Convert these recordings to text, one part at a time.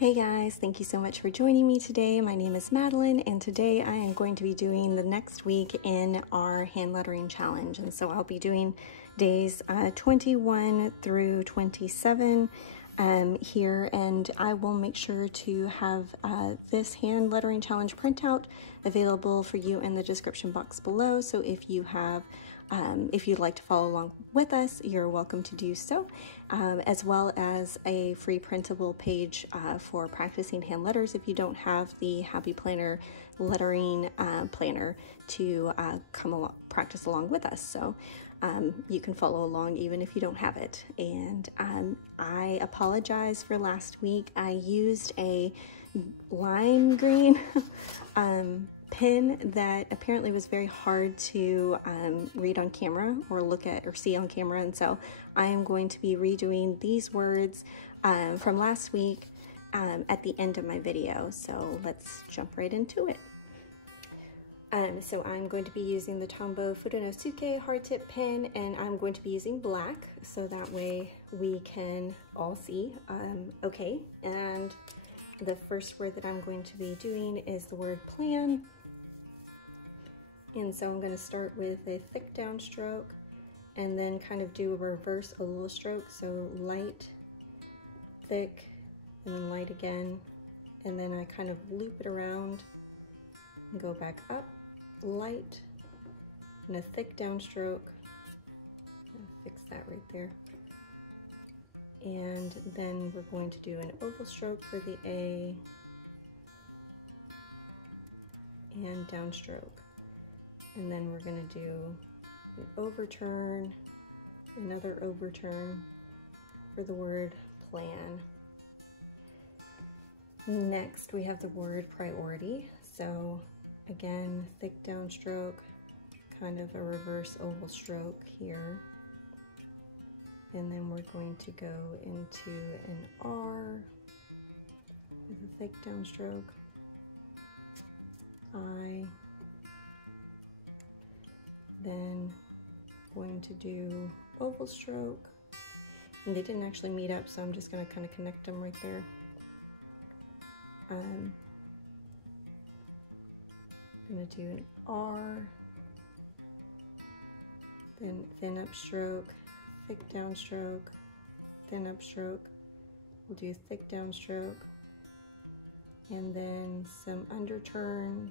Hey guys, thank you so much for joining me today. My name is Madeline, and today I am going to be doing the next week in our hand lettering challenge. And so I'll be doing days 21 through 27 here, and I will make sure to have this hand lettering challenge printout available for you in the description box below. So if you have if you'd like to follow along with us, you're welcome to do so, as well as a free printable page for practicing hand letters if you don't have the Happy Planner lettering planner to come along, practice along with us. So you can follow along even if you don't have it. And I apologize for last week. I used a lime green pen that apparently was very hard to read on camera or look at or see on camera, and so I am going to be redoing these words from last week at the end of my video. So let's jump right into it. So I'm going to be using the Tombow Fudonosuke hard tip pen, and I'm going to be using black so that way we can all see. Okay, and the first word that I'm going to be doing is the word plan. And so I'm going to start with a thick downstroke and then kind of do a reverse oval stroke. So light, thick, and then light again. And then I kind of loop it around and go back up, light, and a thick downstroke. I'll fix that right there. And then we're going to do an oval stroke for the A and downstroke. And then we're going to do an overturn, another overturn for the word plan. Next, we have the word priority. So again, thick downstroke, kind of a reverse oval stroke here. And then we're going to go into an R with a thick downstroke, I, then going to do oval stroke, and they didn't actually meet up, so I'm just going to kind of connect them right there. I'm going to do an R, then thin upstroke, thick downstroke, thin upstroke. We'll do thick downstroke, and then some underturn,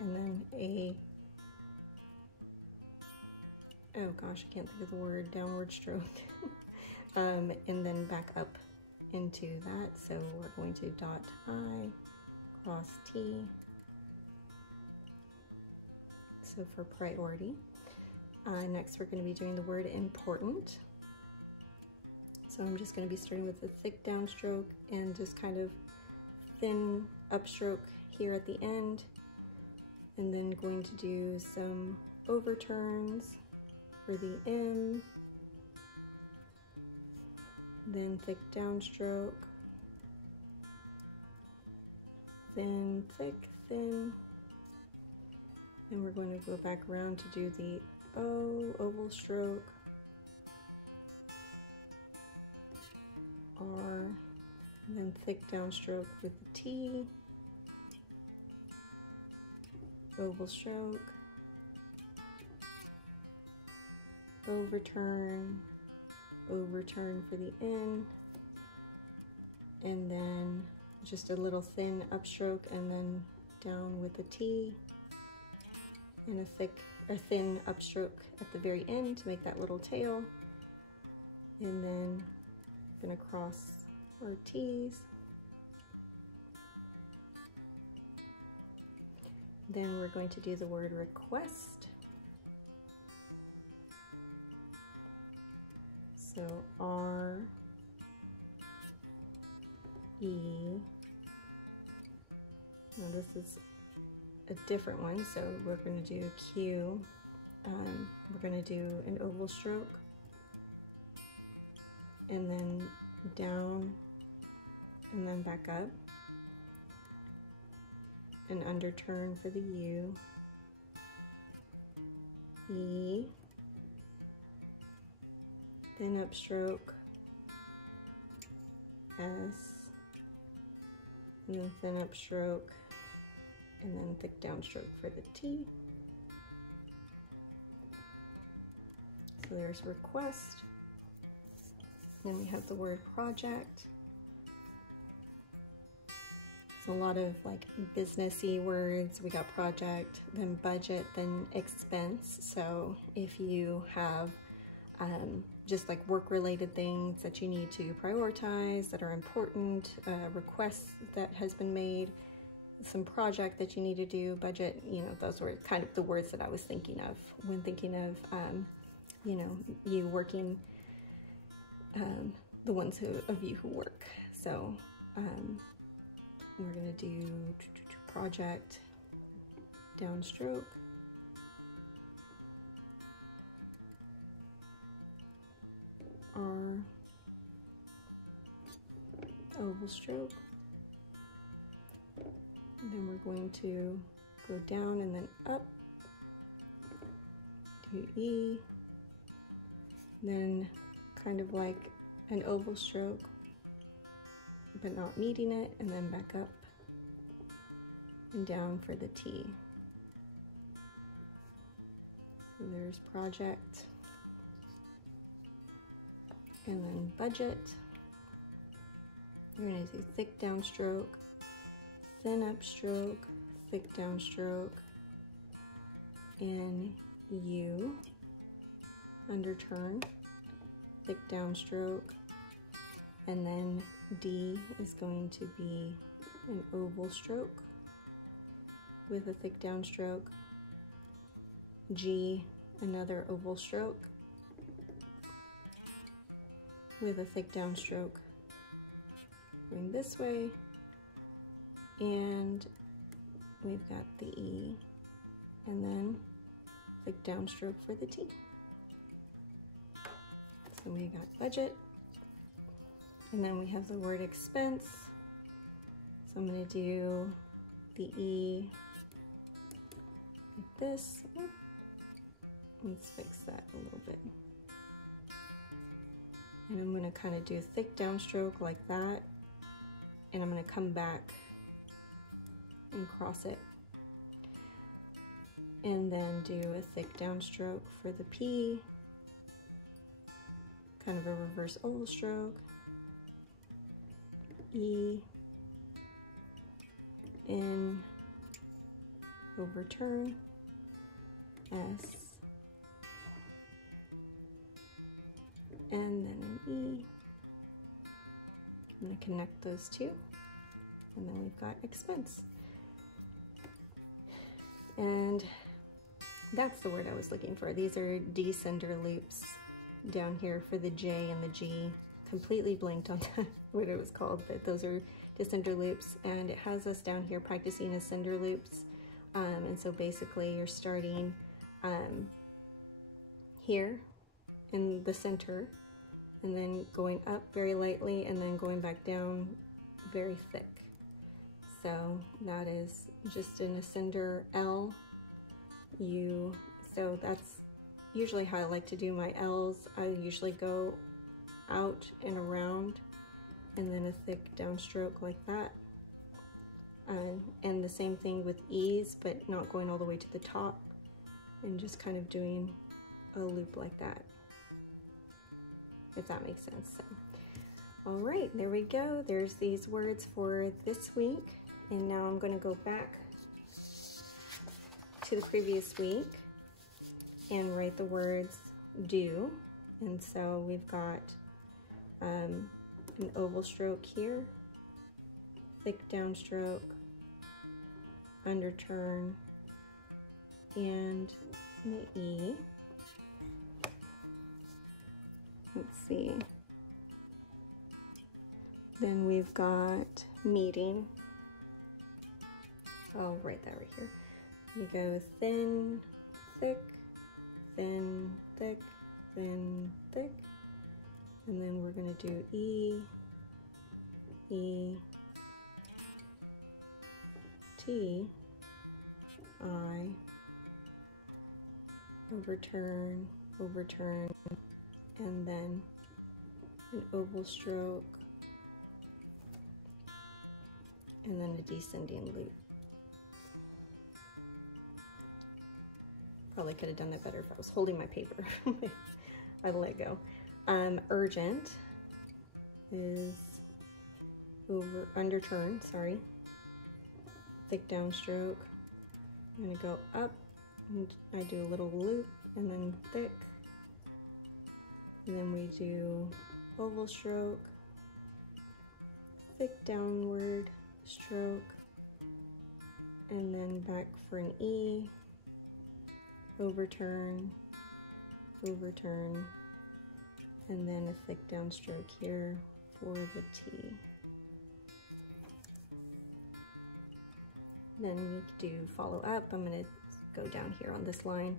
and then a, oh gosh, I can't think of the word, downward stroke, and then back up into that. So we're going to dot I, cross T. So for priority. Next, we're going to be doing the word important. So I'm just going to be starting with a thick downstroke and just kind of thin upstroke here at the end, and then going to do some overturns for the M, then thick downstroke, thin, thick, thin, and we're going to go back around to do the O, oval stroke, R, and then thick downstroke with the T, oval stroke, overturn, overturn for the N, and then just a little thin upstroke, and then down with the T, and a thin upstroke at the very end to make that little tail, and then gonna cross our T's. Then we're going to do the word request. So R, E, now this is a different one, so we're going to do Q. We're going to do an oval stroke, and then down, and then back up, an underturn for the U, E, thin upstroke, S, and then thin up stroke, and then thick downstroke for the T. So there's request. Then we have the word project. A lot of like businessy words. We got project, then budget, then expense. So if you have just like work-related things that you need to prioritize that are important, requests that has been made, some project that you need to do, budget, you know, those were kind of the words that I was thinking of when thinking of, you know, you working, the ones of you who work. So we're gonna do project, downstroke, R, oval stroke, and then we're going to go down and then up, do E, then kind of like an oval stroke, but not meeting it, and then back up and down for the T. So there's project, and then budget. You're gonna do thick downstroke, thin upstroke, thick downstroke, and U, underturn, thick downstroke, and then D is going to be an oval stroke with a thick downstroke, G, another oval stroke with a thick downstroke going this way, and we've got the E, and then thick downstroke for the T. So we got budget, and then we have the word expense. So I'm going to do the E like this. Let's fix that a little bit. And I'm going to kind of do a thick downstroke like that, and I'm going to come back and cross it, and then do a thick downstroke for the P, kind of a reverse oval stroke, E, N, overturn, S, and then an E. I'm going to connect those two, and then we've got expense. And that's the word I was looking for. These are descender loops down here for the J and the G. Completely blanked on what it was called, but those are descender loops, and it has us down here practicing ascender loops. And so basically you're starting here in the center, and then going up very lightly, and then going back down very thick. So that is just an ascender L, U. So that's usually how I like to do my L's. I usually go out and around, and then a thick downstroke like that. And the same thing with E's, but not going all the way to the top, and just kind of doing a loop like that, if that makes sense. So, all right, there we go. There's these words for this week. And now I'm going to go back to the previous week and write the words do. And so we've got an oval stroke here, thick downstroke, underturn, and the E. Let's see. Then we've got meeting. I'll write that right here. You go thin, thick, thin, thick, thin, thick. And then we're going to do E, E, T, I, overturn, overturn, and then an oval stroke, and then a descending loop. Probably could have done that better if I was holding my paper. I let go. Urgent is underturn, sorry. Thick downstroke. I'm gonna go up, and I do a little loop, and then thick. And then we do oval stroke, thick downward stroke, and then back for an E, overturn, overturn, and then a thick downstroke here for the T. Then we do follow up. I'm going to go down here on this line.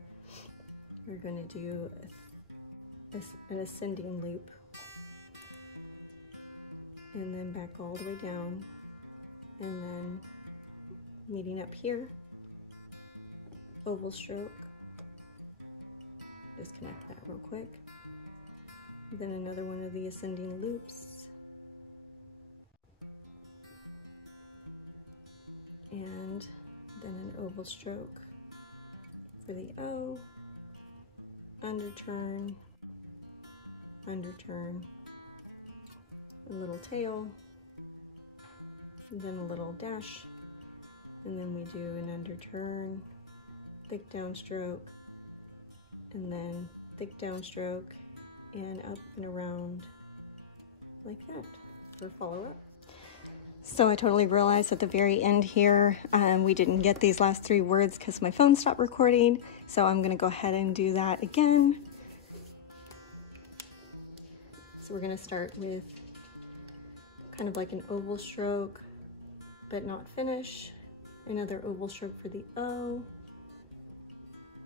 We're going to do an ascending loop, and then back all the way down, and then meeting up here, oval stroke. Disconnect that real quick. Then another one of the ascending loops, and then an oval stroke for the O, underturn, underturn, a little tail, and then a little dash, and then we do an underturn, thick downstroke, and then thick downstroke, and up and around like that for follow-up. So I totally realized at the very end here, we didn't get these last 3 words because my phone stopped recording. So I'm gonna go ahead and do that again. So we're gonna start with kind of like an oval stroke, but not finish. Another oval stroke for the O,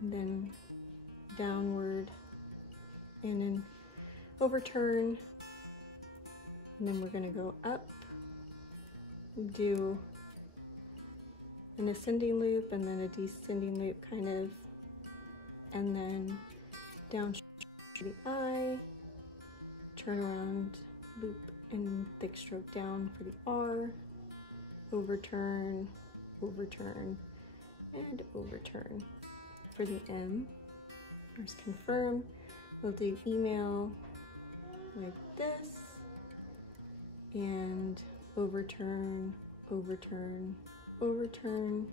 and then downward, and then overturn, and then we're gonna go up, do an ascending loop, and then a descending loop kind of, and then down to the I, turn around, loop, and thick stroke down for the R, overturn, overturn, and overturn. For the M, first confirm, we'll do email like this, and overturn, overturn, overturn,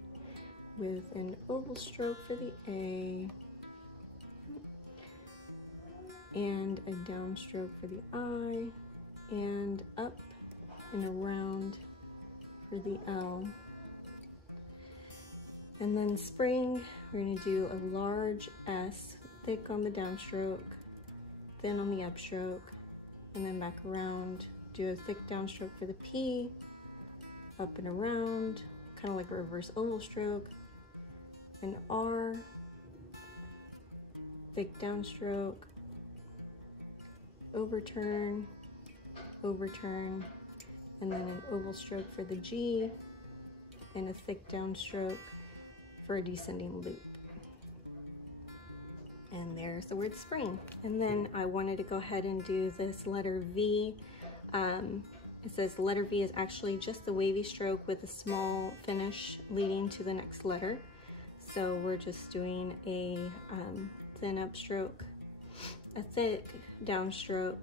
with an oval stroke for the A, and a downstroke for the I, and up and around for the L. And then spring, we're going to do a large S, thick on the downstroke, thin on the upstroke, and then back around, do a thick downstroke for the P, up and around, kind of like a reverse oval stroke, an R, thick downstroke, overturn, overturn, and then an oval stroke for the G, and a thick downstroke for a descending loop. And there's the word spring. And then I wanted to go ahead and do this letter V. It says letter V is actually just the wavy stroke with a small finish leading to the next letter. So we're just doing a thin upstroke, a thick downstroke,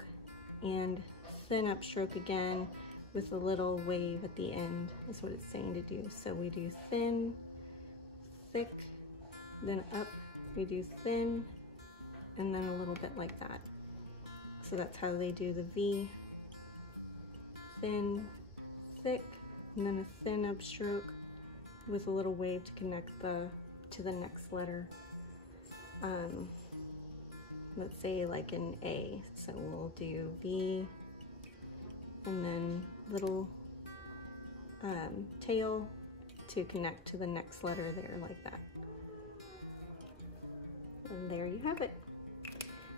and thin upstroke again with a little wave at the end is what it's saying to do. So we do thin, thick, then up, we do thin, and then a little bit like that. So that's how they do the V. Thin, thick, and then a thin upstroke with a little wave to connect to the next letter. Let's say like an A. So we'll do V, and then little tail to connect to the next letter there like that. And there you have it.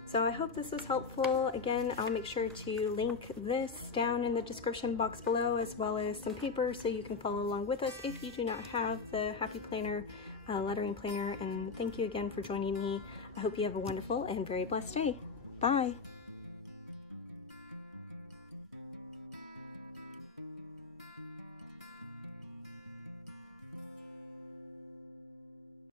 So I hope this was helpful. Again, I'll make sure to link this down in the description box below, as well as some paper so you can follow along with us if you do not have the Happy Planner, lettering planner. And thank you again for joining me. I hope you have a wonderful and very blessed day. Bye.